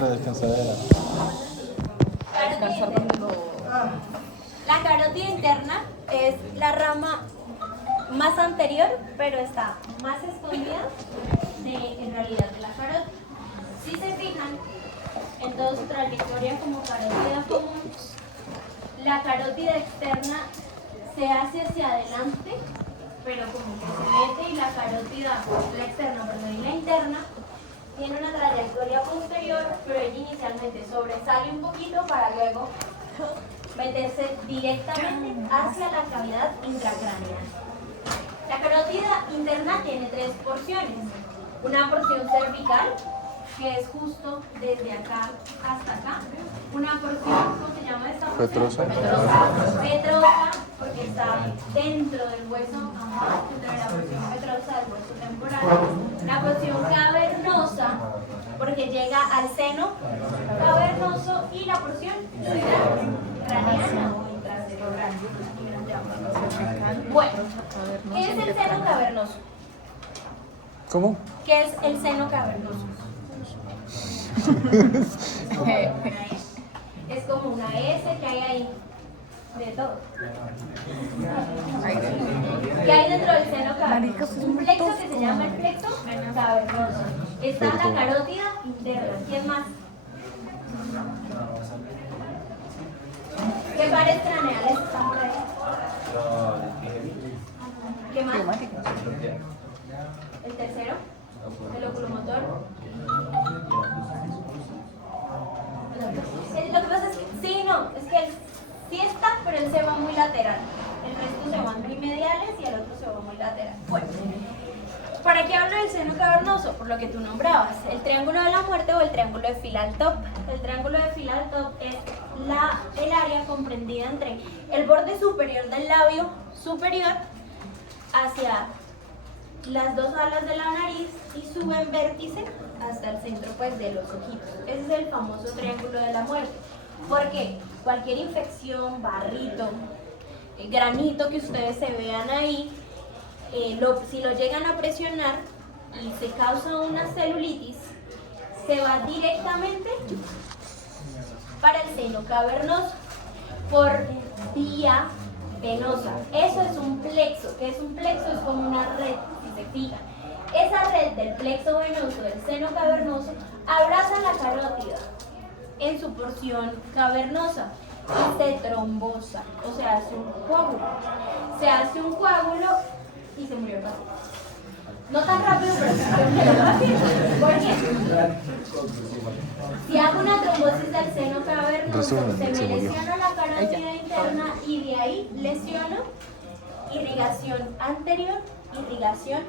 La descansadera. Carótida interna. La carótida interna es la rama más anterior, pero está más escondida en realidad de la carótida. Si se fijan en toda su trayectoria como carótida común, la carótida externa se hace hacia adelante, pero como que se mete, y la carótida, la externa, perdón, y la interna tiene una trayectoria posterior, pero ella inicialmente sobresale un poquito para luego meterse directamente hacia la cavidad intracraneal. La carótida interna tiene tres porciones. Una porción cervical, que es justo desde acá hasta acá. Una porción, ¿cómo se llama esta porción? Petrosa. Petrosa, porque está dentro del hueso, dentro de la porción petrosa del hueso temporal. La porción cavernosa, porque llega al seno cavernoso, y la porción craneana o intracerebral. Bueno, ¿qué es el seno cavernoso? ¿Cómo? ¿Qué es el seno cavernoso? Es como una S que hay ahí, de todo. ¿Qué hay dentro del seno cavernoso? Un plexo que se llama el plexo cavernoso. Está la carótida interna. ¿Quién más? ¿Qué pares craneales están por ahí? ¿Qué más? ¿El tercero? ¿El oculomotor? Lo que pasa es que, sí, no, es que él sí está, pero él se va muy lateral. El resto se van muy mediales y el otro se va muy lateral. Bueno, ¿para qué hablo del seno cavernoso? Por lo que tú nombrabas, el triángulo de la muerte o el triángulo de Philaltop. El triángulo de Philaltop es el área comprendida entre el borde superior del labio superior hacia las dos alas de la nariz y sube en vértice hasta el centro, pues, de los ojitos. Ese es el famoso triángulo de la muerte. Porque cualquier infección, barrito, granito que ustedes se vean ahí, si lo llegan a presionar y se causa una celulitis, se va directamente para el seno cavernoso por vía venosa. Eso es un plexo. ¿Qué es un plexo? Es como una red, si se fijan. Esa red del plexo venoso del seno cavernoso abraza la carótida en su porción cavernosa y se trombosa, o sea, hace un coágulo. Se hace un coágulo y se murió el paciente. No tan rápido, pero se murió el paciente. ¿Por qué? Si hago una trombosis del seno cavernoso, se me lesiona la carótida interna y de ahí lesiono irrigación anterior, irrigación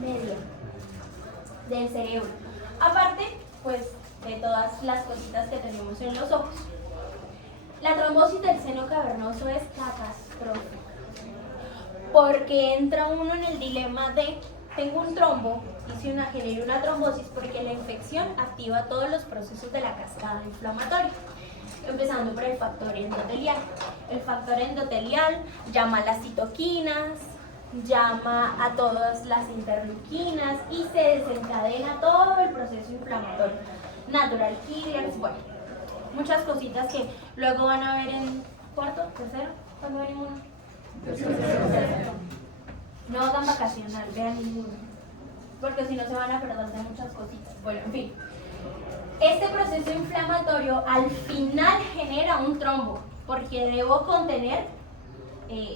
media del cerebro. Aparte, pues, de todas las cositas que tenemos en los ojos. La trombosis del seno cavernoso es catastrófica, porque entra uno en el dilema de: tengo un trombo, generé una trombosis porque la infección activa todos los procesos de la cascada inflamatoria, empezando por el factor endotelial. El factor endotelial llama a las citoquinas, llama a todas las interleuquinas y se desencadena todo el proceso inflamatorio. Natural killers, bueno, muchas cositas que luego van a ver en cuarto, tercero, ¿cuándo ven ninguno? No hagan vacacional, vean ninguno, porque si no se van a perder de muchas cositas. Bueno, en fin, este proceso inflamatorio al final genera un trombo, porque debo contener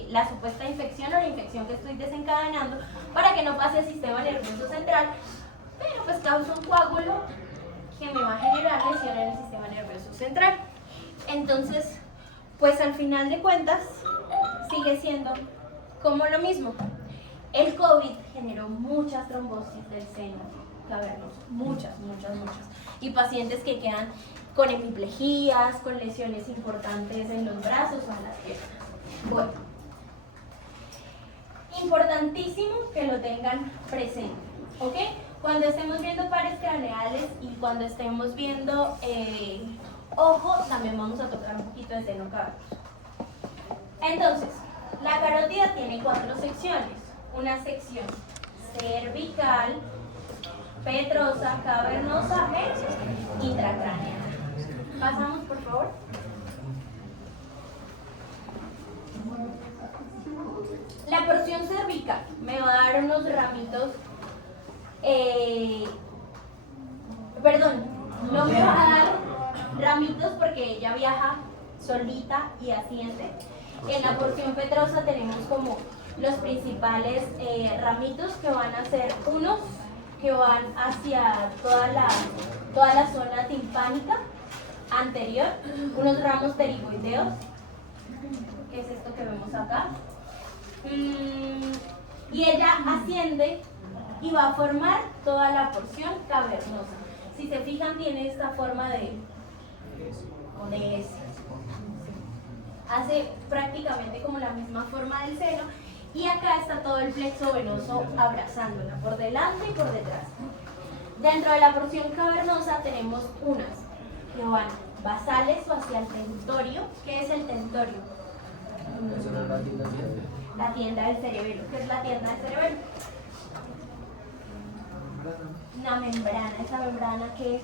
la supuesta infección o la infección que estoy desencadenando para que no pase al sistema nervioso central, pero pues causa un coágulo que me va a generar lesión en el sistema nervioso central. Entonces, pues al final de cuentas sigue siendo como lo mismo. El COVID generó muchas trombosis del seno cavernoso, muchas. Y pacientes que quedan con hemiplejías, con lesiones importantes en los brazos o en las piernas. Bueno, importantísimo que lo tengan presente, ¿ok? Cuando estemos viendo pares craneales y cuando estemos viendo ojo, también vamos a tocar un poquito de seno cavernoso. Entonces, la carótida tiene 4 secciones. Una sección cervical, petrosa, cavernosa e intracraneal. No me va a dar ramitos porque ella viaja solita y asciende. En la porción petrosa tenemos como los principales ramitos que van a ser unos que van hacia toda la zona timpánica anterior, unos ramos pterigoideos, que es esto que vemos acá. Y ella asciende y va a formar toda la porción cavernosa. Si se fijan, tiene esta forma de S. Hace prácticamente como la misma forma del seno. Y acá está todo el plexo venoso abrazándola por delante y por detrás. Dentro de la porción cavernosa tenemos unas que van basales o hacia el tentorio. ¿Qué es el tentorio? La tienda del cerebelo. ¿Qué es la tienda del cerebelo? Una membrana. ¿Esa membrana qué es?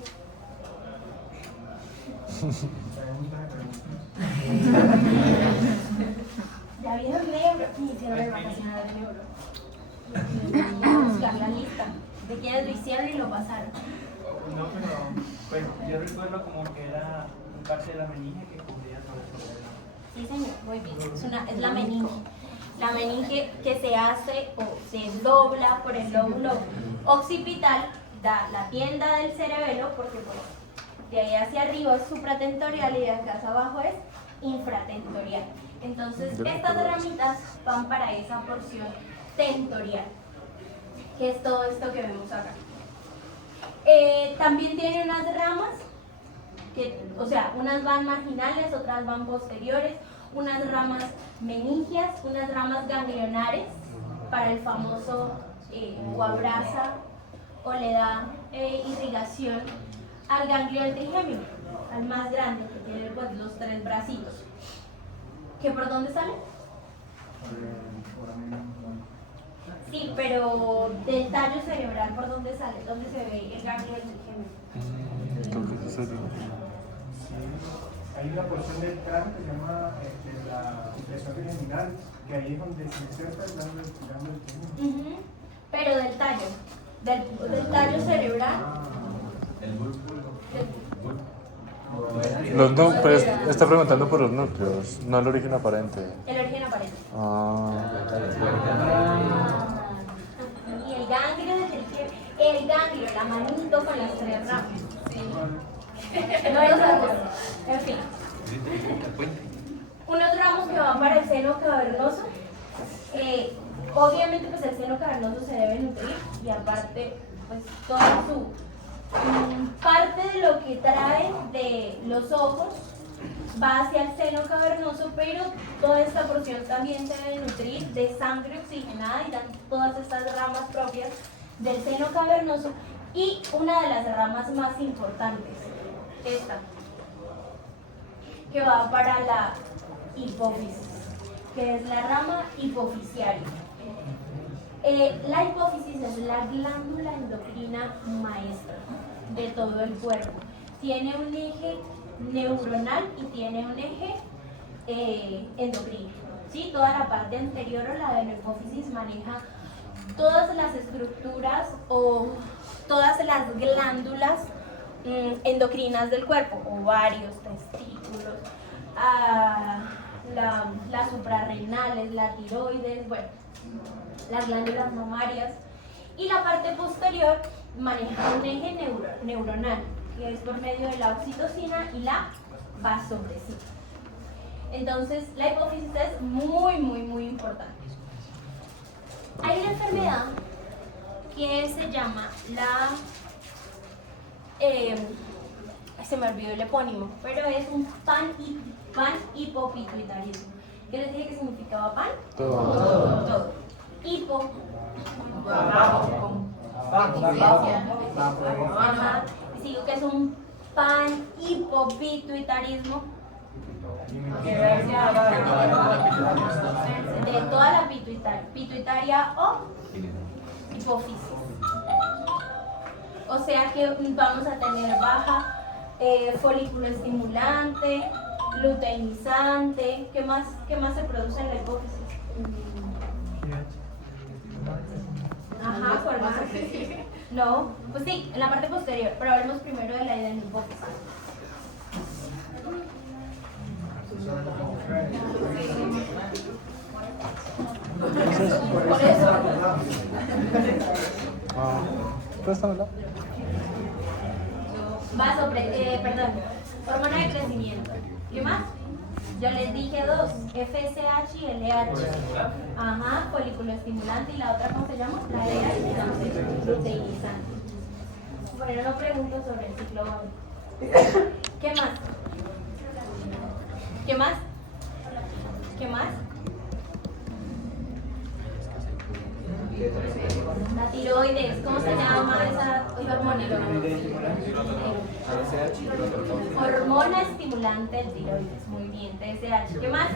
Ya vieron neuro. Sí, hicieron vacaciones de neuro. Vamos a buscar la lista de quienes lo hicieron y lo pasaron. No, pero bueno, yo recuerdo como que era parte de la meninge que cubría todo eso. Sí, señor, muy bien. Es la meninge. La meninge que se hace o se dobla por el lóbulo occipital, da la tienda del cerebelo, porque pues, de ahí hacia arriba es supratentorial y de acá hacia abajo es infratentorial. Entonces, estas ramitas van para esa porción tentorial, que es todo esto que vemos acá. También tiene unas ramas, o sea, unas van marginales, otras van posteriores, unas ramas meningias, unas ramas ganglionares, para el famoso o abraza o le da irrigación al ganglio del trigémino, al más grande, que tiene pues, los 3 bracitos. ¿Que por dónde sale? Sí, pero del tallo cerebral, ¿por dónde sale? ¿Dónde se ve el ganglio del trigémino? Hay una porción del cráneo que se llama la impresión trigeminal, que ahí es donde se inserta el ganglio del trigémino. Pero del tallo, del tallo cerebral. Los núcleos, está preguntando por los núcleos, no el origen aparente. El origen aparente. Y el ganglio del trigémino, el ganglio, la manito con las 3 ramas. No los ojos. En fin. Unos ramos que van para el seno cavernoso. Obviamente pues el seno cavernoso se debe nutrir y aparte pues toda su parte de lo que trae de los ojos va hacia el seno cavernoso, pero toda esta porción también se debe nutrir de sangre oxigenada y dan todas estas ramas propias del seno cavernoso. Y una de las ramas más importantes, esta, que va para la hipófisis, que es la rama hipofisiaria. La hipófisis es la glándula endocrina maestra de todo el cuerpo. Tiene un eje neuronal y tiene un eje endocrino. ¿Sí? Toda la parte anterior o la de la hipófisis maneja todas las estructuras o todas las glándulas endocrinas del cuerpo, ovarios, testículos, las suprarrenales, la tiroides, bueno, las glándulas mamarias. Y la parte posterior maneja un eje neuronal, que es por medio de la oxitocina y la vasopresina. Entonces, la hipófisis es muy, muy, muy importante. Hay una enfermedad que se llama se me olvidó el epónimo, pero es un panhipopituitarismo. ¿Qué les dije que significaba pan? Todo. Hipo. Ajá. Les digo que es un panhipopituitarismo. De toda la pituitaria o hipófisis. O sea que vamos a tener baja folículo estimulante, luteinizante. ¿Qué más se produce en la hipófisis? Ajá, formarse. No, pues sí, en la parte posterior, pero hablemos primero de la idea del hipófisis. Por eso. Préstamela. Hormona de crecimiento. ¿Qué más? Yo les dije dos, FSH y LH. Ajá, folículo estimulante y la otra, ¿cómo se llama? La luteinizante. Por eso no pregunto sobre el ciclo básico. ¿Qué más? ¿Qué más? ¿Qué más? La tiroides, ¿cómo se llama esa hormona? Hormona estimulante del tiroides, muy bien, TSH. ¿Qué más?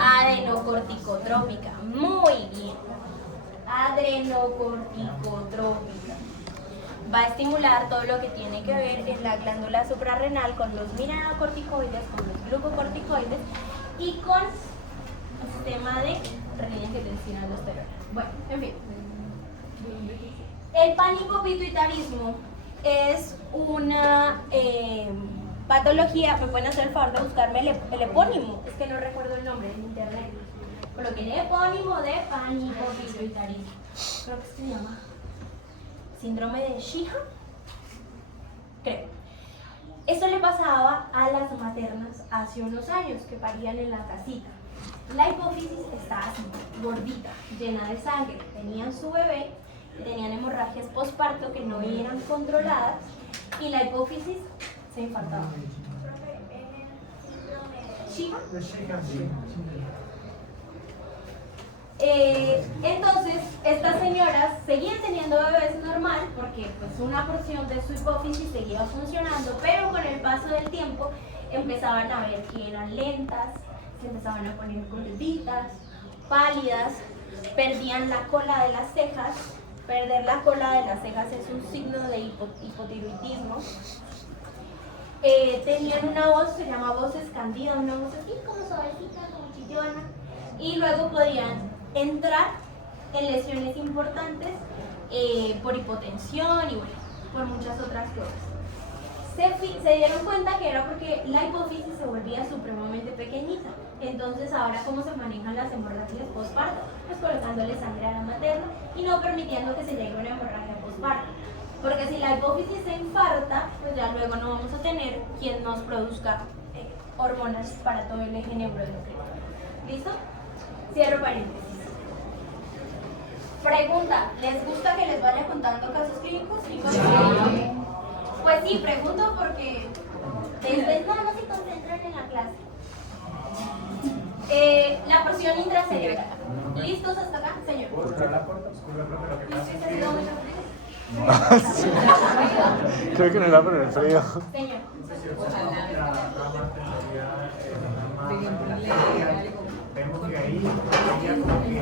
Adenocorticotrópica, muy bien. Adrenocorticotrópica. Va a estimular todo lo que tiene que ver en la glándula suprarrenal con los mineralocorticoides, con los glucocorticoides y con el sistema de renina-angiotensina-aldosterona. Bueno, en fin. El panhipopituitarismo es una patología. ¿Me pueden hacer el favor de buscarme el epónimo? Es que no recuerdo el nombre en internet. Coloqué el epónimo de panhipopituitarismo. Creo que se llama síndrome de Sheehan, creo. Esto le pasaba a las maternas hace unos años que parían en la casita. La hipófisis estaba así, gordita, llena de sangre. Tenían su bebé, tenían hemorragias postparto que no eran controladas y la hipófisis se infartaba. ¿Sheehan? Entonces, estas señoras seguían teniendo bebés normal porque pues una porción de su hipófisis seguía funcionando, pero con el paso del tiempo empezaban a ver que eran lentas, se empezaban a poner gorditas, pálidas, perdían la cola de las cejas. Perder la cola de las cejas es un signo de hipotiroidismo. Tenían una voz, se llama voz escandida, una voz así como suavecita, como chillona, y luego podían entrar en lesiones importantes por hipotensión y bueno, por muchas otras cosas. Se dieron cuenta que era porque la hipófisis se volvía supremamente pequeñita. Entonces ahora, ¿cómo se manejan las hemorragias postparto? Pues colocándole sangre a la materna y no permitiendo que se llegue a una hemorragia postparto. Porque si la hipófisis se infarta, pues ya luego no vamos a tener quien nos produzca hormonas para todo el eje neuroendocrino. ¿Listo? Cierro paréntesis. Pregunta, ¿les gusta que les vaya contando casos clínicos? ¿Sí? Pues sí, pregunto porque después no se concentran en la clase. La porción intracerebral. ¿Listos hasta acá, señor? ¿Puedo cerrar la puerta? Disculpe, profe, lo que pasa es que... Creo que no era por el frío. Señor. Vemos que ahí ella como que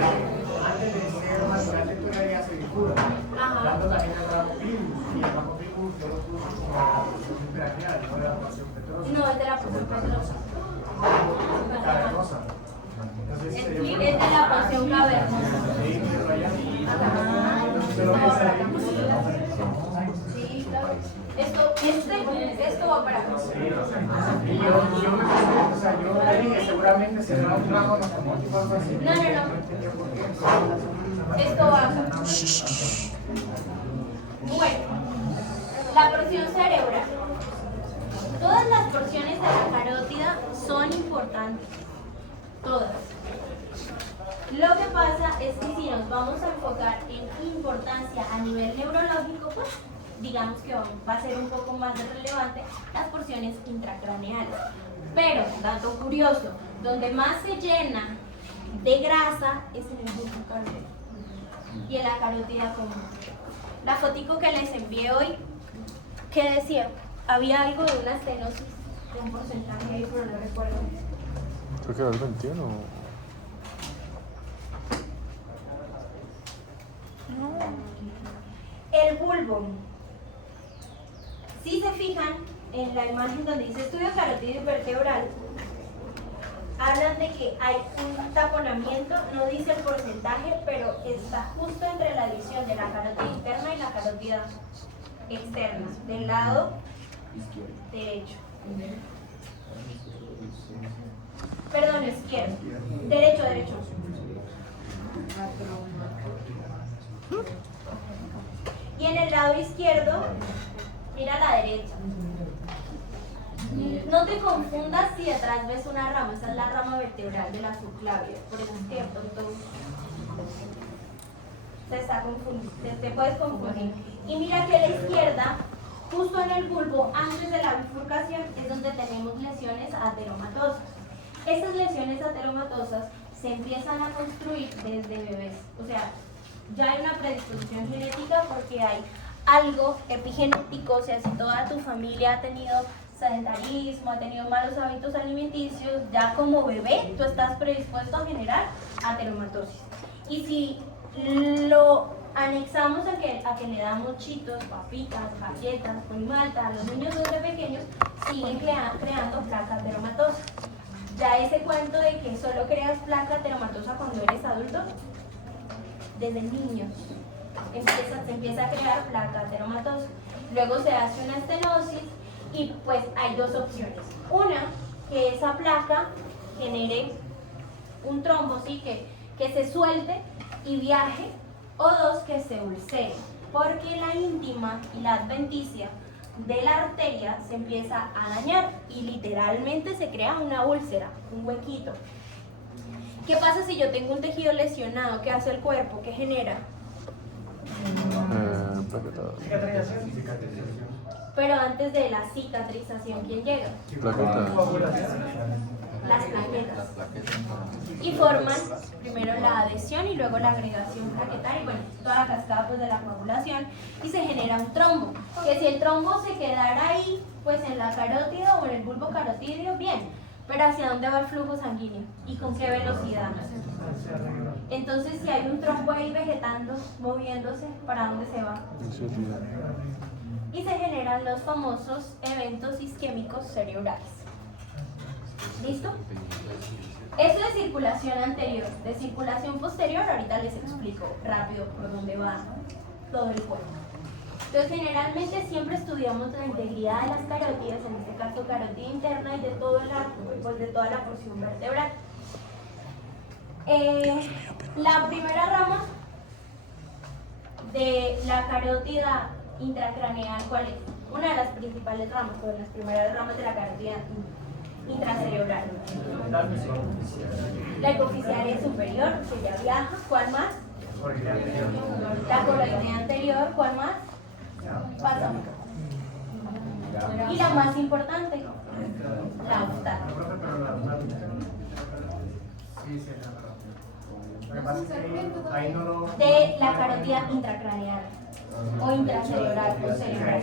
antes de ser natural de toda ella se vincula, dando también el rapopilus, y el rapopilus yo lo puse como la porción imperativa, no de la porción petrosa. No, es de la porción petrosa. Cavernosa. Es de la porción cavernosa. Sí, pero allá sí. Sí, claro. Esto va para acá. Y yo me puse, o sea, yo dije, seguramente será un ramo locomotivo o algo así. No. Esto va acá. Bueno, la porción cerebral. Todas las porciones de la carótida son importantes. Todas. Lo que pasa es que si nos vamos a enfocar en importancia a nivel neurológico, pues digamos que va a ser un poco más relevante las porciones intracraneales. Pero, dato curioso, donde más se llena de grasa es en el bulbo carótido y en la carótida común. La fotico que les envié hoy, ¿qué decía? Había algo de una estenosis, de un porcentaje ahí, pero no recuerdo. Creo que era el 21. El bulbo. Si se fijan en la imagen donde dice estudio carótido y vertebral, hablan de que hay un taponamiento, no dice el porcentaje, pero está justo entre la división de la carótida interna y la carótida externa, del lado derecho. Perdón, izquierdo. Derecho, derecho. Y en el lado izquierdo, mira a la derecha. No te confundas si detrás ves una rama, esa es la rama vertebral de la subclavia. Por eso es que de pronto te puedes confundir. Y mira que a la izquierda, justo en el bulbo, antes de la bifurcación, es donde tenemos lesiones ateromatosas. Estas lesiones ateromatosas se empiezan a construir desde bebés. O sea, ya hay una predisposición genética porque hay algo epigenético. O sea, si toda tu familia ha tenido sedentarismo, ha tenido malos hábitos alimenticios, ya como bebé tú estás predispuesto a generar ateromatosis. Y si lo anexamos a que le damos chitos, papitas, galletas, malta a los niños desde pequeños, siguen creando placa ateromatosa. Ya ese cuento de que solo creas placa ateromatosa cuando eres adulto, desde niños se empieza a crear placa ateromatosa. Luego se hace una estenosis y pues hay dos opciones. Una, que esa placa genere un trombo, ¿sí? que se suelte y viaje, o dos, que se ulcere, porque la íntima y la adventicia de la arteria se empieza a dañar y literalmente se crea una úlcera, un huequito. ¿Qué pasa si yo tengo un tejido lesionado? ¿Qué hace el cuerpo? ¿Qué genera? Cicatrización. Pero antes de la cicatrización, ¿quién llega? Plaquetas. Las plaquetas. Y forman primero la adhesión y luego la agregación plaquetaria, y bueno, toda la cascada pues de la coagulación, y se genera un trombo. Que si el trombo se quedara ahí, pues en la carótida o en el bulbo carotídeo, bien. Pero ¿hacia dónde va el flujo sanguíneo? ¿Y con qué velocidad? Entonces, si hay un trombo ahí vegetando, moviéndose, ¿para dónde se va? Y se generan los famosos eventos isquémicos cerebrales. ¿Listo? Eso de circulación anterior. De circulación posterior, ahorita les explico rápido por dónde va todo el cuerpo. Entonces, generalmente siempre estudiamos la integridad de las carótidas, en este caso carótida interna y de todo el arco, pues de toda la porción vertebral. La primera rama de la carótida intracraneal, ¿cuál es? Una de las principales ramas, o de las primeras ramas de la carótida intracerebral. La hipoficiaria superior, que ya viaja. ¿Cuál más? La coroidea anterior. ¿Cuál más? Pasa. Y la más importante, la oftálmica. De la carótida intracraneal o intracerebral o cerebral.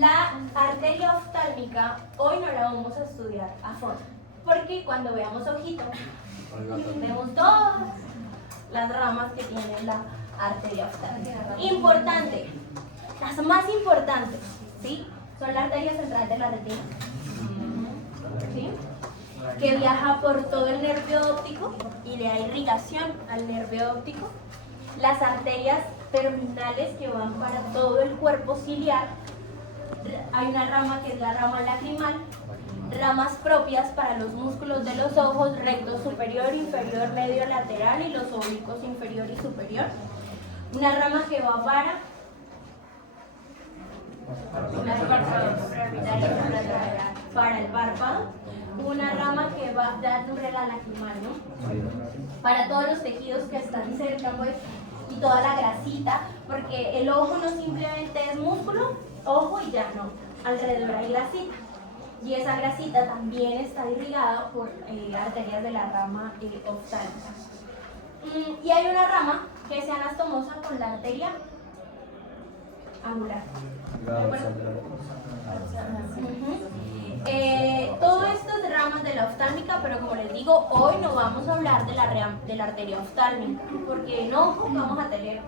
La arteria oftálmica hoy no la vamos a estudiar a fondo, porque cuando veamos ojito, vemos todas las ramas que tiene la arteria oftálmica. Importante, las más importantes, ¿sí? Son la arteria central de la retina, ¿sí? Que viaja por todo el nervio óptico y le da irrigación al nervio óptico. Las arterias terminales que van para todo el cuerpo ciliar. Hay una rama que es la rama lacrimal, ramas propias para los músculos de los ojos, recto superior, inferior, medio, lateral y los oblicuos inferior y superior. Una rama que va para el párpado. Una rama que va a dar sobre la lacrimal, ¿no? Para todos los tejidos que están cerca, pues, y toda la grasita, porque el ojo no simplemente es músculo, ojo y ya no, alrededor hay grasita. Y esa grasita también está irrigada por arterias de la rama oftálmica. Y hay una rama que es anastomosa con la arteria angular. Todo esto es de ramas de la oftálmica, pero como les digo, hoy no vamos a hablar de la arteria oftálmica, porque en ojo vamos a tener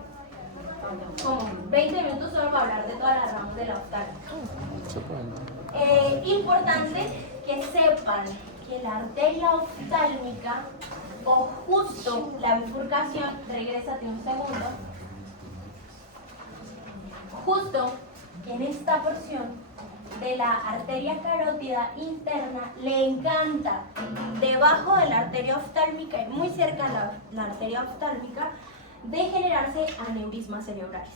como 20 minutos solo para hablar de todas las ramas de la oftálmica. Importante que sepan que la arteria oftálmica, o justo la bifurcación, regrésate un segundo, justo en esta porción de la arteria carótida interna, le encanta, debajo de la arteria oftálmica y muy cerca de la arteria oftálmica, de generarse aneurismas cerebrales.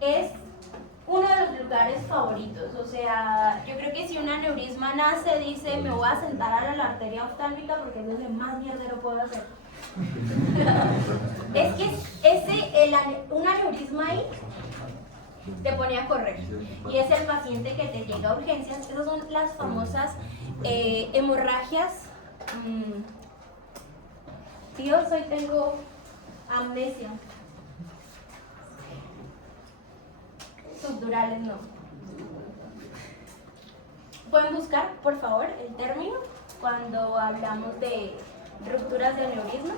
Es uno de los lugares favoritos, o sea, yo creo que si un aneurisma nace, dice, me voy a sentar a la arteria oftálmica porque es donde más mierdero puedo hacer. Es que un aneurisma ahí te pone a correr, y es el paciente que te llega a urgencias. Esas son las famosas hemorragias. Dios, hoy tengo amnesia. Subdurales no. Pueden buscar, por favor, el término cuando hablamos de rupturas de aneurismas.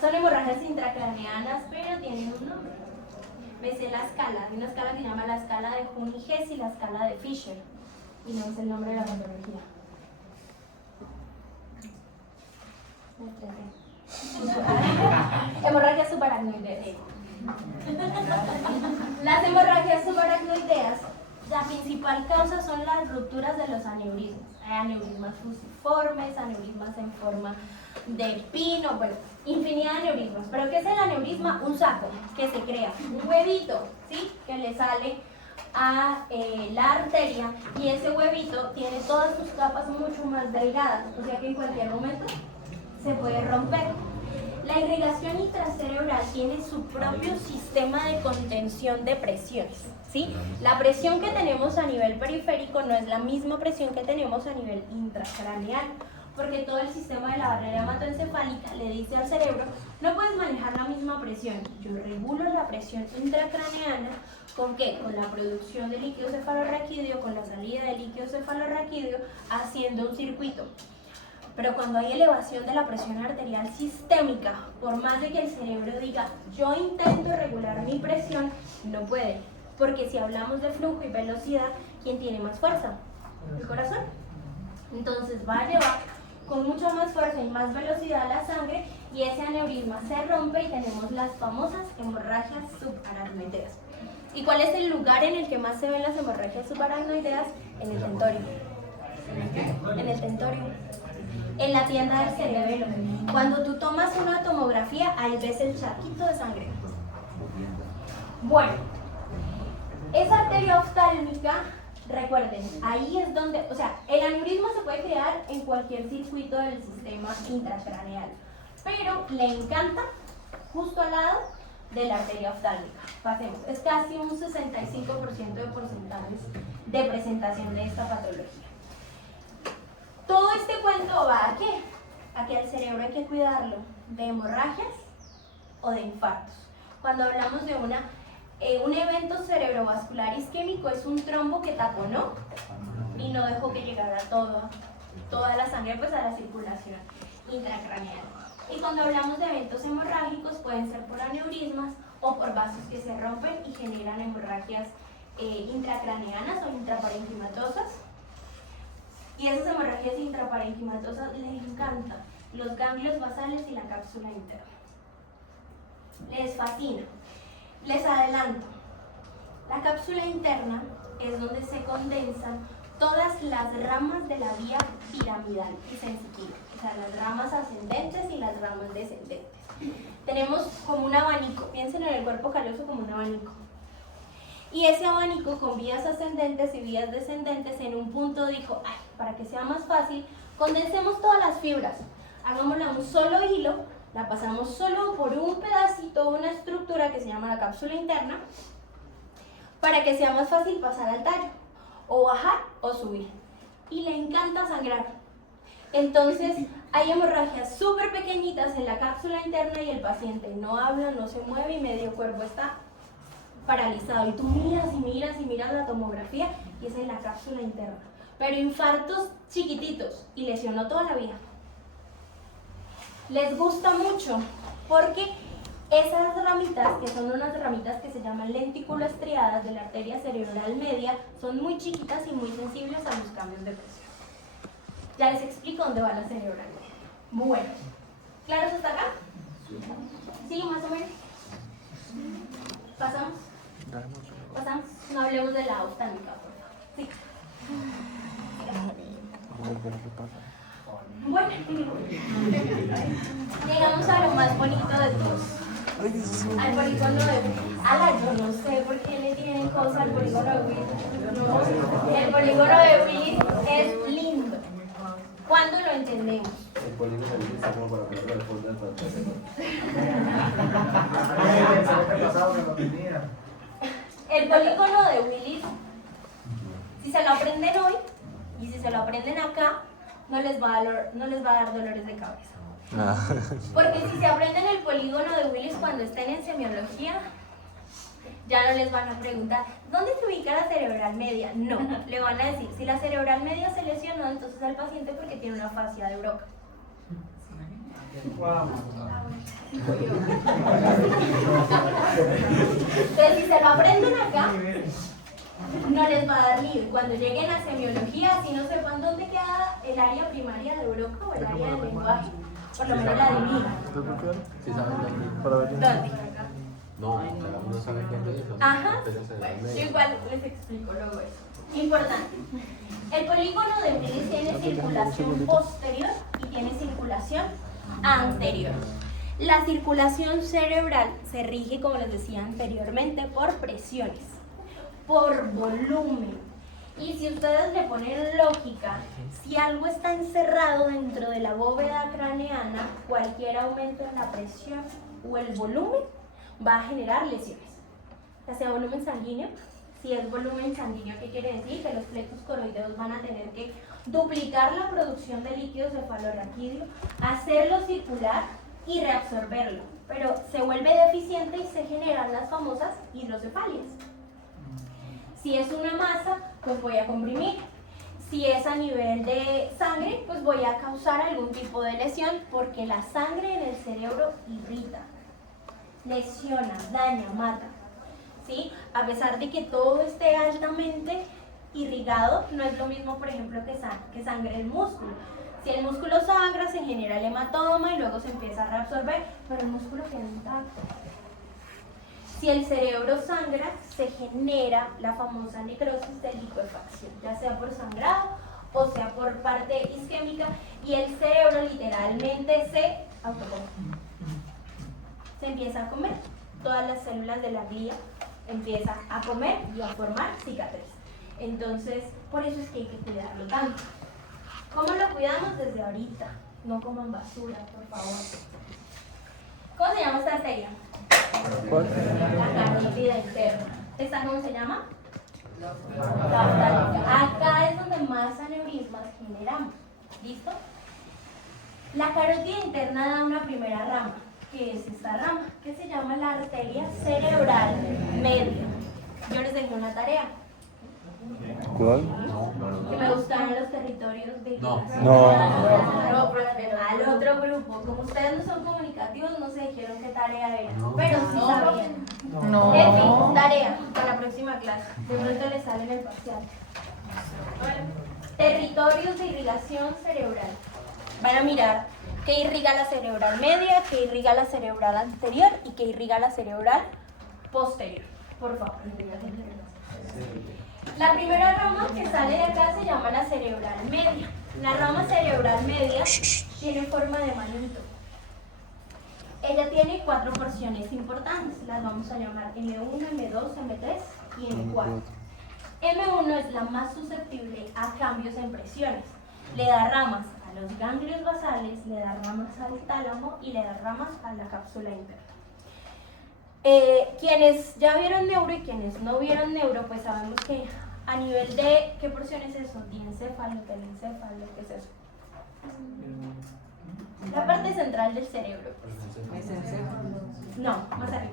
Son hemorragias intracraneanas, pero tienen un nombre. Me sé la escala. Hay una escala que se llama la escala de Jung-Hess y la escala de Fisher. Y no es el nombre de la patología. Hemorragias subaracnoideas. Las hemorragias subaracnoideas, la principal causa son las rupturas de los aneurismas. Hay aneurismas fusiformes, aneurismas en forma de pino, bueno, infinidad de aneurismas. ¿Pero qué es el aneurisma? Un saco que se crea, un huevito, ¿sí? Que le sale a la arteria, y ese huevito tiene todas sus capas mucho más delgadas, o sea que en cualquier momento se puede romper. La irrigación intracerebral tiene su propio sistema de contención de presiones, ¿sí? La presión que tenemos a nivel periférico no es la misma presión que tenemos a nivel intracraneal, porque todo el sistema de la barrera hematoencefálica le dice al cerebro, no puedes manejar la misma presión. Yo regulo la presión intracraneana, ¿con qué? Con la producción de líquido cefalorraquídeo, con la salida de líquido cefalorraquídeo, haciendo un circuito. Pero cuando hay elevación de la presión arterial sistémica, por más de que el cerebro diga, yo intento regular mi presión, no puede. Porque si hablamos de flujo y velocidad, ¿quién tiene más fuerza? El corazón. Entonces va a llevar con mucha más fuerza y más velocidad la sangre, y ese aneurisma se rompe y tenemos las famosas hemorragias subaracnoideas. ¿Y cuál es el lugar en el que más se ven las hemorragias subaracnoideas? En el tentorio. En el tentorio. En la tienda del cerebelo. Cuando tú tomas una tomografía, ahí ves el charquito de sangre. Bueno, esa arteria oftálmica, recuerden, ahí es donde, o sea, el aneurisma se puede crear en cualquier circuito del sistema intracraneal, pero le encanta justo al lado de la arteria oftálmica. Pasemos, es casi un 65% de porcentajes de presentación de esta patología. Todo este cuento va a qué? A que al cerebro hay que cuidarlo de hemorragias o de infartos. Cuando hablamos de un evento cerebrovascular isquémico, es un trombo que taponó y no dejó que llegara toda la sangre pues a la circulación intracraneal. Y cuando hablamos de eventos hemorrágicos, pueden ser por aneurismas o por vasos que se rompen y generan hemorragias intracraneanas o intraparenquimatosas. Y esas hemorragias intraparenquimatosas les encantan los ganglios basales y la cápsula interna. Les fascina. Les adelanto, la cápsula interna es donde se condensan todas las ramas de la vía piramidal y sensitiva, o sea, las ramas ascendentes y las ramas descendentes. Tenemos como un abanico, piensen en el cuerpo caloso como un abanico. Y ese abanico con vías ascendentes y vías descendentes en un punto dijo, ay, para que sea más fácil, condensemos todas las fibras, hagámosla un solo hilo, la pasamos solo por un pedacito, una estructura que se llama la cápsula interna, para que sea más fácil pasar al tallo, o bajar o subir. Y le encanta sangrar. Entonces hay hemorragias súper pequeñitas en la cápsula interna y el paciente no habla, no se mueve y medio cuerpo está paralizado. Y tú miras y miras y miras la tomografía y es en la cápsula interna. Pero infartos chiquititos y lesionó toda la vía. Les gusta mucho porque Esas ramitas, que son unas ramitas que se llaman lentículo estriadas de la arteria cerebral media, son muy chiquitas y muy sensibles a los cambios de presión. Ya les explico dónde va la cerebral media. Bueno, ¿claros hasta acá? Sí, más o menos. ¿Pasamos? ¿Pasamos? No hablemos de la oftalmica, por favor. Sí. Bueno, llegamos a lo más bonito de todos. Al polígono de Willis. Yo no sé por qué le tienen cosas al polígono de Willis. No, el polígono de Willis es lindo. ¿Cuándo lo entendemos? El polígono de Willis está como para ponerlo al fondo del pantalón. El semestre pasado me lo tenía. El polígono de Willis, si se lo aprenden hoy y si se lo aprenden acá, no les va a dar dolores de cabeza. Porque si se aprenden el polígono de Willis cuando estén en semiología, ya no les van a preguntar ¿dónde se ubica la cerebral media? No, le van a decir si la cerebral media se lesionó, entonces el paciente porque tiene una fascia de Broca. Wow. Entonces si se lo aprenden acá, no les va a dar lío. Cuando lleguen a semiología, si no sepan dónde queda el área primaria de Broca o el área del lenguaje, por lo menos la adivinan. ¿Sí saben dónde? ¿Dónde? No, no saben dónde es. Ajá. Yo igual les explico luego eso. Importante. El polígono de Willis tiene circulación posterior y tiene circulación anterior. La circulación cerebral se rige, como les decía anteriormente, por presiones, por volumen. Y si ustedes le ponen lógica, si algo está encerrado dentro de la bóveda craneana, cualquier aumento en la presión o el volumen va a generar lesiones. Ya sea volumen sanguíneo, si es volumen sanguíneo, ¿qué quiere decir? Que los plexos coroideos van a tener que duplicar la producción de líquido cefalorraquídeo, hacerlo circular y reabsorberlo. Pero se vuelve deficiente y se generan las famosas hidrocefalias. Si es una masa, pues voy a comprimir. Si es a nivel de sangre, pues voy a causar algún tipo de lesión porque la sangre en el cerebro irrita, lesiona, daña, mata. ¿Sí? A pesar de que todo esté altamente irrigado, no es lo mismo, por ejemplo, que sangre el músculo. Si el músculo sangra, se genera el hematoma y luego se empieza a reabsorber, pero el músculo queda intacto. Si el cerebro sangra, se genera la famosa necrosis de licuefacción, ya sea por sangrado o sea por parte isquémica, y el cerebro literalmente se autocome. Se empieza a comer, todas las células de la glía empiezan a comer y a formar cicatriz. Entonces, por eso es que hay que cuidarlo tanto. ¿Cómo lo cuidamos? Desde ahorita. No coman basura, por favor. ¿Cómo se llama esta arteria? ¿Cuál? La carótida interna. ¿Esta cómo se llama? La oftalmica. Acá es donde más aneurismas generamos. ¿Listo? La carótida interna da una primera rama, que es esta rama, que se llama la arteria cerebral media. Yo les dejo una tarea. ¿Cuál? Que me gustaron los territorios de No. al otro grupo. Como ustedes no son comunicativos, no se dijeron qué tarea era, pero sí sabían. En fin, tarea para la próxima clase. De pronto les sale en el parcial. Bueno, territorios de irrigación cerebral. Van a mirar qué irriga la cerebral media, qué irriga la cerebral anterior y qué irriga la cerebral posterior. Por favor. La primera rama que sale de acá se llama la cerebral media. La rama cerebral media tiene forma de manito. Ella tiene 4 porciones importantes. Las vamos a llamar M1, M2, M3 y M4. M1 es la más susceptible a cambios en presiones. Le da ramas a los ganglios basales, le da ramas al tálamo y le da ramas a la cápsula interna. Quienes ya vieron neuro y quienes no vieron neuro, pues sabemos que a nivel de, ¿qué porción es eso? Diencéfalo, telencéfalo, ¿qué es eso? La parte central del cerebro. No, más arriba.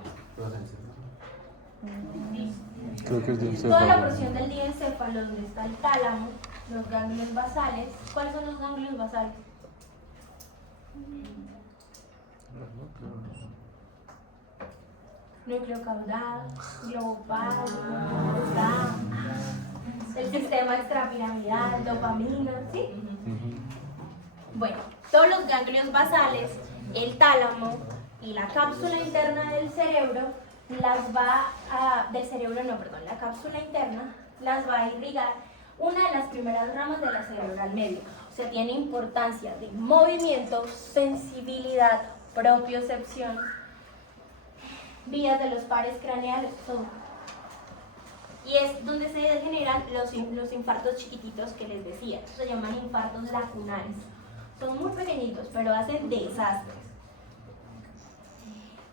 Creo que es de Toda la encéfalo. porción del diencéfalo, donde está el tálamo, los ganglios basales. ¿Cuáles son los ganglios basales? núcleo caudal, globo pálido, el sistema extrapiramidal, dopamina, ¿sí? Bueno, todos los ganglios basales, el tálamo y la cápsula interna del cerebro la cápsula interna las va a irrigar una de las primeras ramas de la cerebral media. O sea, tiene importancia de movimiento, sensibilidad, propiocepción, vías de los pares craneales, todo. Y es donde se generan los infartos chiquititos que les decía. Estos se llaman infartos lacunares. Son muy pequeñitos, pero hacen desastres.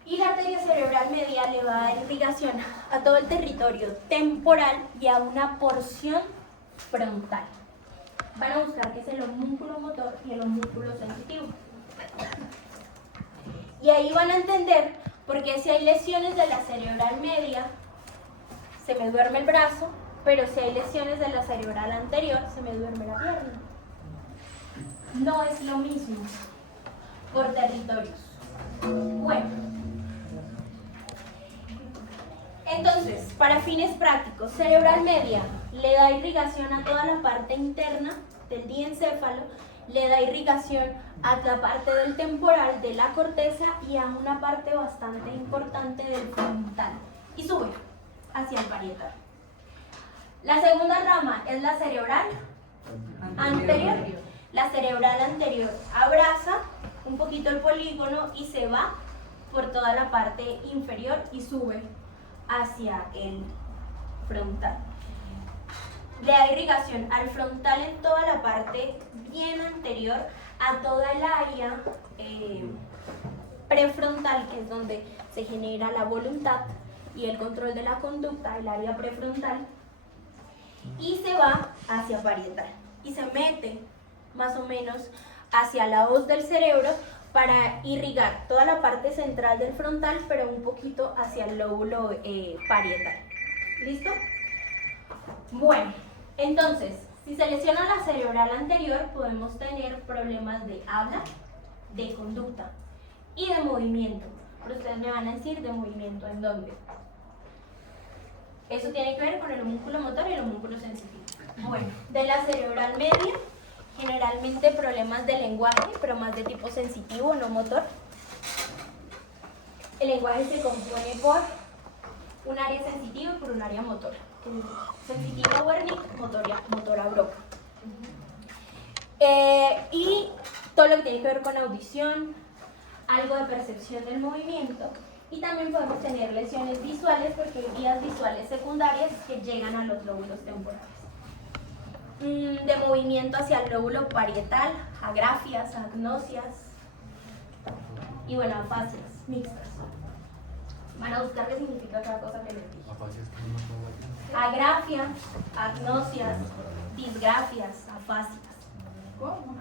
Y la arteria cerebral media le va a dar irrigación a todo el territorio temporal y a una porción frontal. Van a buscar que es el homúnculo motor y el homúnculo sensitivo. Y ahí van a entender por qué si hay lesiones de la cerebral media, se me duerme el brazo, pero si hay lesiones de la cerebral anterior, se me duerme la pierna. No es lo mismo por territorios. Bueno. Entonces, para fines prácticos, cerebral media le da irrigación a toda la parte interna del diencéfalo, le da irrigación a la parte del temporal, de la corteza y a una parte bastante importante del frontal. Y sube hacia el parietal. La segunda rama es la cerebral anterior. La cerebral anterior abraza un poquito el polígono y se va por toda la parte inferior y sube hacia el frontal. Le da irrigación al frontal en toda la parte bien anterior, a toda el área prefrontal, que es donde se genera la voluntad y el control de la conducta, el área prefrontal, y se va hacia parietal y se mete más o menos hacia la hoz del cerebro para irrigar toda la parte central del frontal, pero un poquito hacia el lóbulo parietal. ¿Listo? Bueno, entonces, si se lesiona la cerebral anterior, podemos tener problemas de habla, de conducta y de movimiento. Pero ustedes me van a decir de movimiento en dónde. Eso tiene que ver con el homúnculo motor y el homúnculo sensitivo. Bueno, de la cerebral media, generalmente problemas de lenguaje, pero más de tipo sensitivo, no motor. El lenguaje se compone por un área sensitiva y por un área motora. Sensitiva Wernicke, motora Broca. Y todo lo que tiene que ver con audición, algo de percepción del movimiento. Y también podemos tener lesiones visuales porque hay vías visuales secundarias que llegan a los lóbulos temporales. De movimiento hacia el lóbulo parietal, agrafias, agnosias y bueno, afasias mixtas. Van a buscar qué significa cada cosa que les dije. Agrafia, agnosias, disgrafias, afasias. ¿Cómo?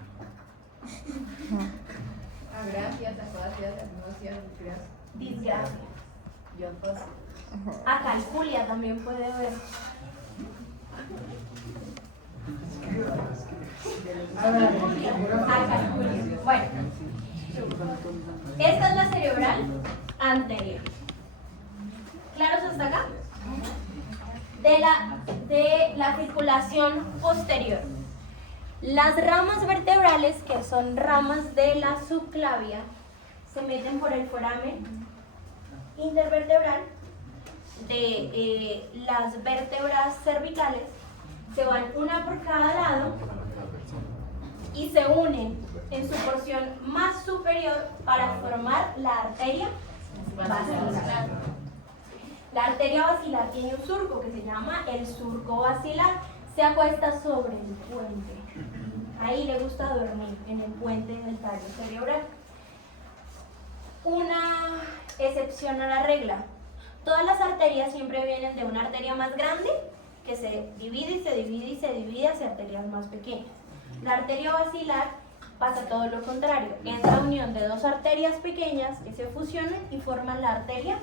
Agrafias, afasias, agnosias, Disgrafia. yo afasia. Acalculia también puede haber. Acalculia. Bueno, esta es la cerebral anterior. ¿Claros hasta acá? De la circulación posterior. Las ramas vertebrales, que son ramas de la subclavia, se meten por el foramen intervertebral de las vértebras cervicales, se van una por cada lado y se unen en su porción más superior para formar la arteria basilar. La arteria basilar tiene un surco que se llama el surco basilar. Se acuesta sobre el puente. Ahí le gusta dormir, en el puente del tallo cerebral. Una excepción a la regla. Todas las arterias siempre vienen de una arteria más grande que se divide y se divide y se divide hacia arterias más pequeñas. La arteria basilar pasa todo lo contrario. Es la unión de dos arterias pequeñas que se fusionan y forman la arteria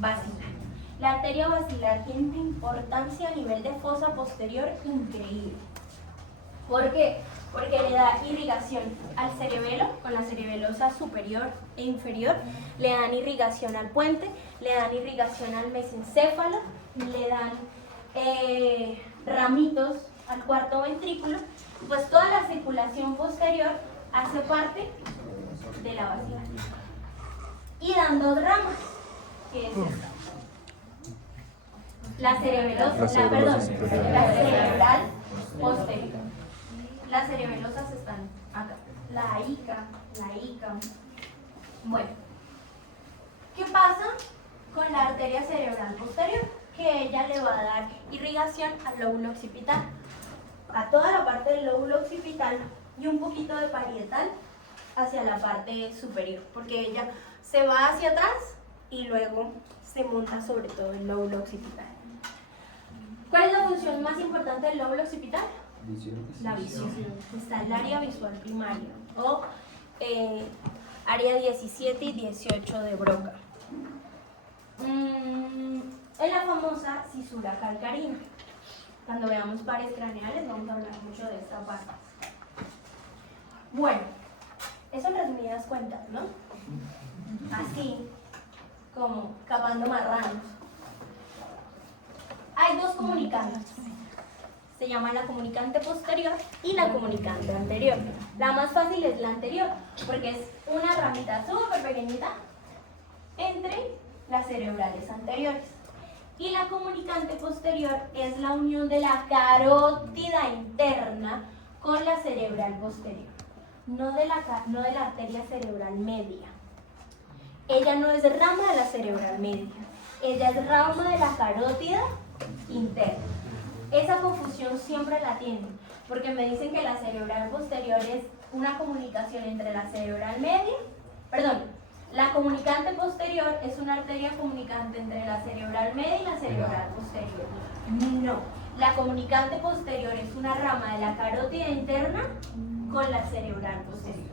basilar. La arteria basilar tiene una importancia a nivel de fosa posterior increíble. ¿Por qué? porque le da irrigación al cerebelo, con la cerebelosa superior e inferior, le dan irrigación al puente, le dan irrigación al mesencéfalo, le dan ramitos al cuarto ventrículo, pues toda la circulación posterior hace parte de la basilar. Y dan dos ramas, que es esta. La cerebelosa, la cerebral posterior. Las cerebelosas están acá. La ICA. Bueno, ¿qué pasa con la arteria cerebral posterior? Que ella le va a dar irrigación al lóbulo occipital, a toda la parte del lóbulo occipital y un poquito de parietal hacia la parte superior, porque ella se va hacia atrás y luego se monta sobre todo el lóbulo occipital. ¿Cuál es la función más importante del lóbulo occipital? La visión. Está el área visual primaria o área 17 y 18 de Broca. Es la famosa cisura calcarina. Cuando veamos pares craneales vamos a hablar mucho de esta parte. Bueno, eso en resumidas cuentas, ¿no? Así como cavando marranos. Hay dos comunicantes. Se llama la comunicante posterior y la comunicante anterior. La más fácil es la anterior, porque es una ramita súper pequeñita entre las cerebrales anteriores. Y la comunicante posterior es la unión de la carótida interna con la cerebral posterior, no de la arteria cerebral media. Ella no es rama de la cerebral media, ella es rama de la carótida interna. Esa confusión siempre la tienen, porque me dicen que la cerebral posterior es una comunicación entre la cerebral media, la comunicante posterior es una arteria comunicante entre la cerebral media y la cerebral posterior. No, la comunicante posterior es una rama de la carótida interna con la cerebral posterior.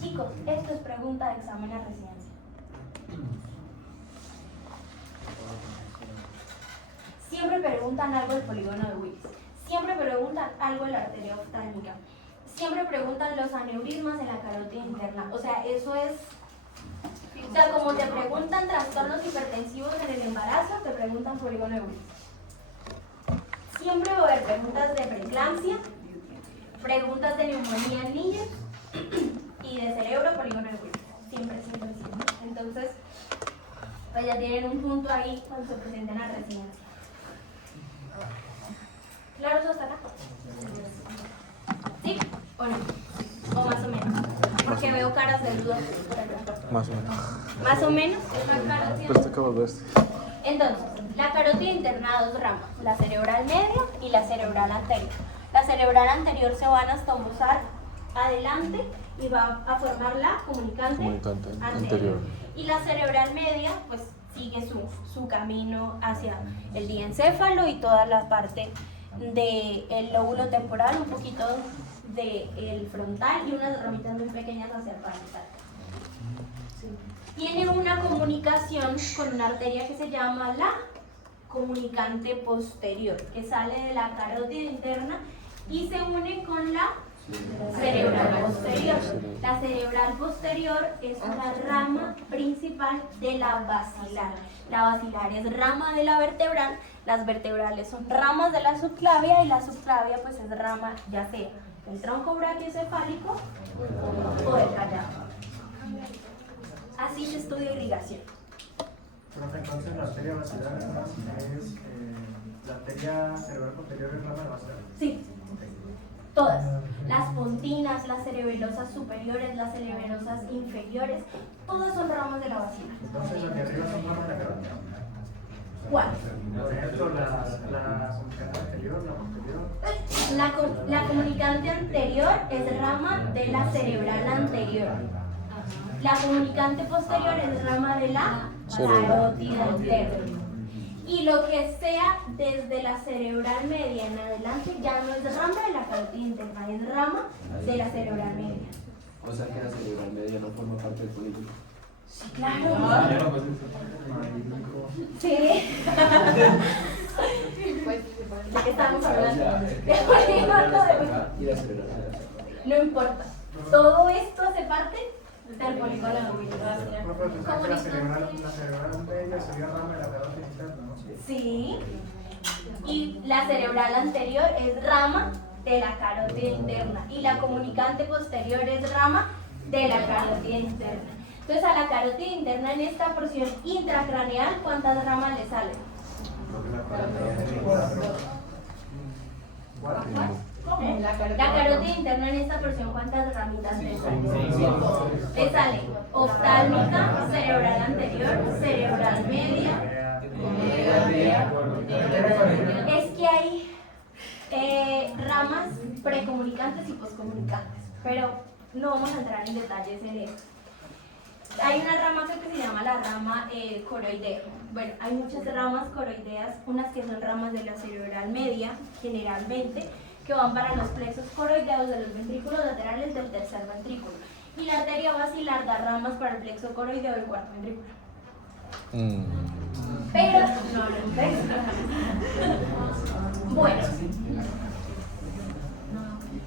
Chicos, esto es pregunta de examen a residencia. Siempre preguntan algo del polígono de Willis. Siempre preguntan algo de la arteria oftálmica. Siempre preguntan los aneurismas en la carótida interna. O sea, eso es... O sea, como te preguntan trastornos hipertensivos en el embarazo, te preguntan polígono de Willis. Siempre va a haber preguntas de preeclampsia, preguntas de neumonía en niños y de cerebro, polígono de Willis. Siempre. Entonces, pues ya tienen un punto ahí cuando se presenten a residencia. ¿Claros hasta acá? ¿Sí o no? ¿O más o menos? Porque veo caras de duda. Más o menos. ¿Más o menos? Pues te acabas de este. Entonces, la carótida interna da dos ramas, la cerebral media y la cerebral anterior. La cerebral anterior se van a estomosar adelante y va a formar la comunicante anterior. Y la cerebral media, pues sigue su camino hacia el diencéfalo y toda la parte del lóbulo temporal, un poquito del frontal y unas ramitas muy pequeñas hacia el parietal. Tiene una comunicación con una arteria que se llama la comunicante posterior, que sale de la carótida interna y se une con la cerebral posterior. La cerebral posterior es una rama principal de la basilar. La basilar es rama de la vertebral, las vertebrales son ramas de la subclavia y la subclavia pues es rama ya sea del tronco brachiocefálico o del callado. Así se estudia irrigación. Profe, entonces la arteria basilar es la arteria cerebral posterior es rama de la basilar. Sí. Todas, las pontinas, las cerebelosas superiores, las cerebelosas inferiores, todas son ramas de la basilar. Entonces las de arriba son ramas de la carótida. ¿Cuál? Por ejemplo, la comunicante anterior, la posterior. La comunicante anterior es rama de la cerebral anterior. La comunicante posterior es rama de la carótida interna. Y lo que sea desde la cerebral media en adelante ya no es rama de la carótida interna, es rama de la cerebral media. O sea que la cerebral media no forma parte del polígono. Sí, claro. Sí. ¿De qué estamos hablando? De polígono de... Y la cerebral. No importa. Todo esto hace parte del polígono Pero la cerebral media sería rama de la carótida interna, ¿no? Sí. Y la cerebral anterior es rama de la carótida interna. Y la comunicante posterior es rama de la carótida interna. Entonces a la carótida interna en esta porción intracraneal, ¿cuántas ramas le salen? La carótida interna en esta porción, ¿cuántas ramitas le salen? Le sale oftálmica, cerebral anterior, cerebral media. Es que hay ramas precomunicantes y poscomunicantes, pero no vamos a entrar en detalles en esto. Hay una rama que se llama la rama coroidea. Bueno, hay muchas ramas coroideas, unas que son ramas de la cerebral media, generalmente, que van para los plexos coroideos de los ventrículos laterales del tercer ventrículo. Y la arteria basilar da ramas para el plexo coroideo del cuarto ventrículo. Pero no lo interesa. Bueno,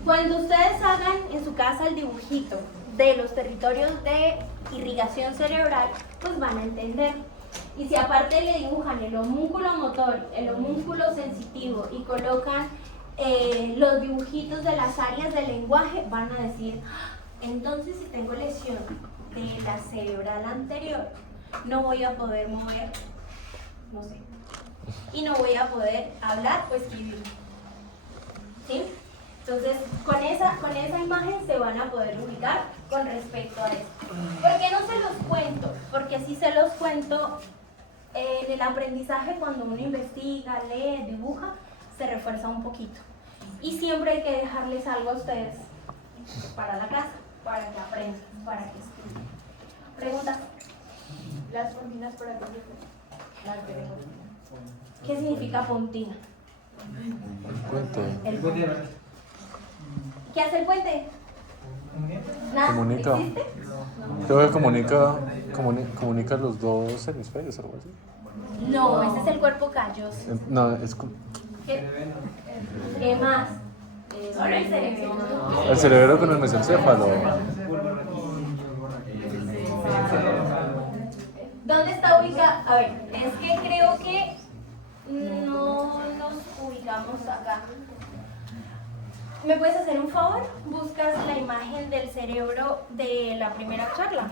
cuando ustedes hagan en su casa el dibujito de los territorios de irrigación cerebral, pues van a entender. Y si aparte le dibujan el homúnculo motor, el homúnculo sensitivo y colocan los dibujitos de las áreas del lenguaje, van a decir, entonces si tengo lesión de la cerebral anterior, no voy a poder mover, no sé, y no voy a poder hablar o escribir. ¿Sí? Entonces, con esa imagen se van a poder ubicar con respecto a esto. ¿Por qué no se los cuento? Porque si se los cuento, en el aprendizaje cuando uno investiga, lee, dibuja, se refuerza un poquito. Y siempre hay que dejarles algo a ustedes para la casa, para que aprendan, para que estudien. ¿Preguntas? Las pontinas para qué sirven. ¿Qué significa pontina? Puente. El puente. ¿Qué hace el puente? ¿Nada? Comunica. ¿Existe? Creo que comunica los dos hemisferios, algo así. No, ese es el cuerpo calloso. No, es ¿Qué más? Solo el cerebro. el cerebro con el mesencéfalo. ¿Dónde está ubicado? A ver, es que creo que no nos ubicamos acá. ¿Me puedes hacer un favor? Buscas la imagen del cerebro de la primera charla.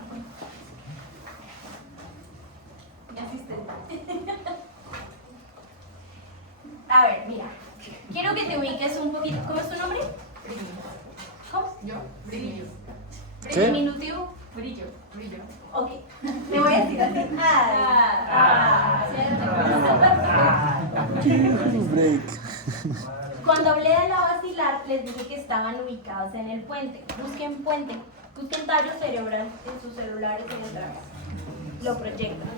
Mi asistente. A ver, mira. Quiero que te ubiques un poquito. ¿Cómo es tu nombre? ¿Cómo? Yo, brillo. ¿Qué? Diminutivo. Brillo. Ok. Me voy a decir así. Break. Cuando hablé de la basilar, les dije que estaban ubicados en el puente. Busquen puente. Busquen tallo cerebral en sus celulares en el drive. Lo proyectan.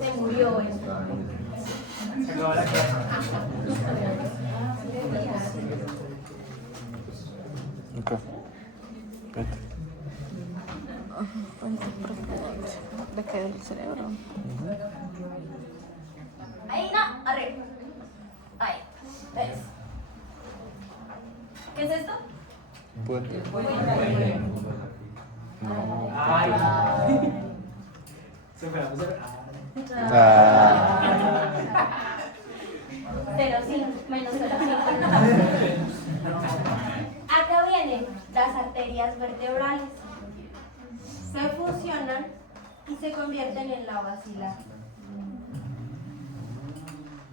Se murió eso. Se acabó la clase. Ok. Vete. ¿De qué? ¿Del cerebro? Ahí no, arriba. Ahí. ¿Ves? ¿Qué es esto? Puente. Ay. Se me la puse. Ah. 0,5 menos 0,5. Acá vienen las arterias vertebrales. Se fusionan y se convierten en la basilar.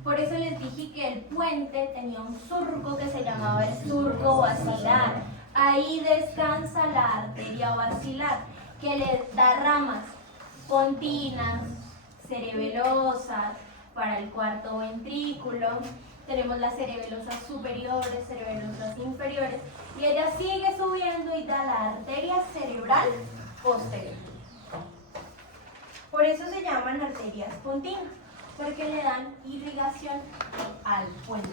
Por eso les dije que el puente tenía un surco que se llamaba el surco basilar. Ahí descansa la arteria basilar, que le da ramas pontinas, cerebelosas, para el cuarto ventrículo. Tenemos las cerebelosas superiores, cerebelosas inferiores, y ella sigue subiendo y da la arteria cerebral posterior. Por eso se llaman arterias pontinas, porque le dan irrigación al puente.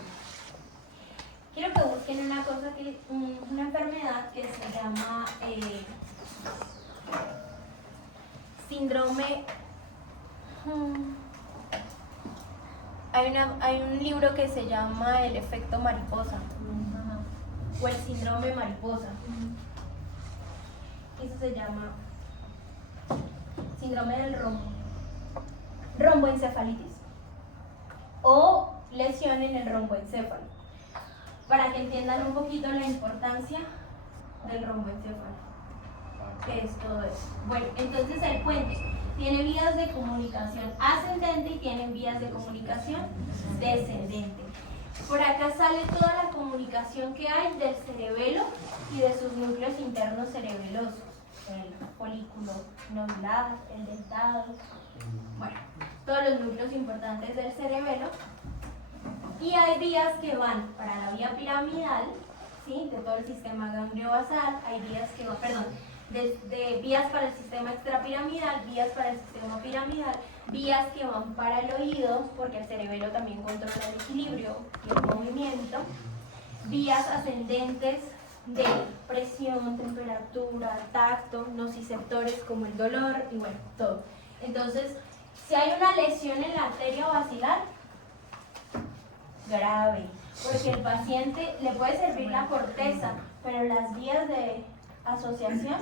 Quiero que busquen una cosa una enfermedad que se llama síndrome... Hay un libro que se llama El efecto mariposa o el síndrome mariposa. Eso se llama síndrome del romboencefalitis o lesión en el romboencéfalo, para que entiendan un poquito la importancia del romboencéfalo, que es todo eso. Bueno, entonces el puente tiene vías de comunicación ascendente y tiene vías de comunicación descendente. Por acá sale toda la comunicación que hay del cerebelo y de sus núcleos internos cerebelosos, el folículo nodular, el dentado, bueno, todos los núcleos importantes del cerebelo. Y hay vías que van para la vía piramidal, ¿sí?, de todo el sistema ganglio-basal, hay vías que van, perdón, de vías para el sistema extrapiramidal, vías para el sistema piramidal, vías que van para el oído, porque el cerebelo también controla el equilibrio y el movimiento, vías ascendentes de presión, temperatura, tacto, nociceptores como el dolor y bueno, todo. Entonces, si hay una lesión en la arteria basilar, grave, porque el paciente le puede servir la corteza, pero las vías de asociación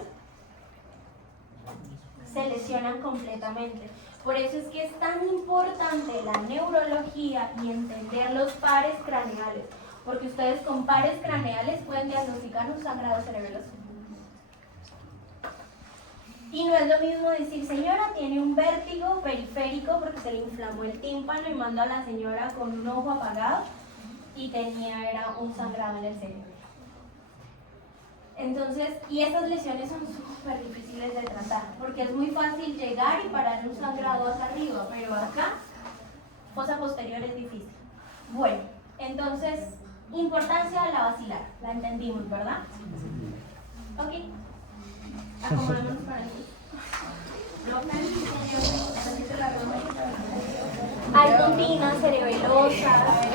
se lesionan completamente. Por eso es que es tan importante la neurología y entender los pares craneales, porque ustedes con pares craneales pueden diagnosticar un sangrado cerebeloso. Y no es lo mismo decir, señora, tiene un vértigo periférico porque se le inflamó el tímpano y mandó a la señora con un ojo apagado y era un sangrado en el cerebro. Entonces, y esas lesiones son súper difíciles de tratar, porque es muy fácil llegar y parar un sangrado hacia arriba, pero acá, fosa posterior es difícil. Bueno, entonces, importancia de la basilar, la entendimos, ¿verdad? Ok. Acomodémonos para aquí. Hay continas cerebelosas, hay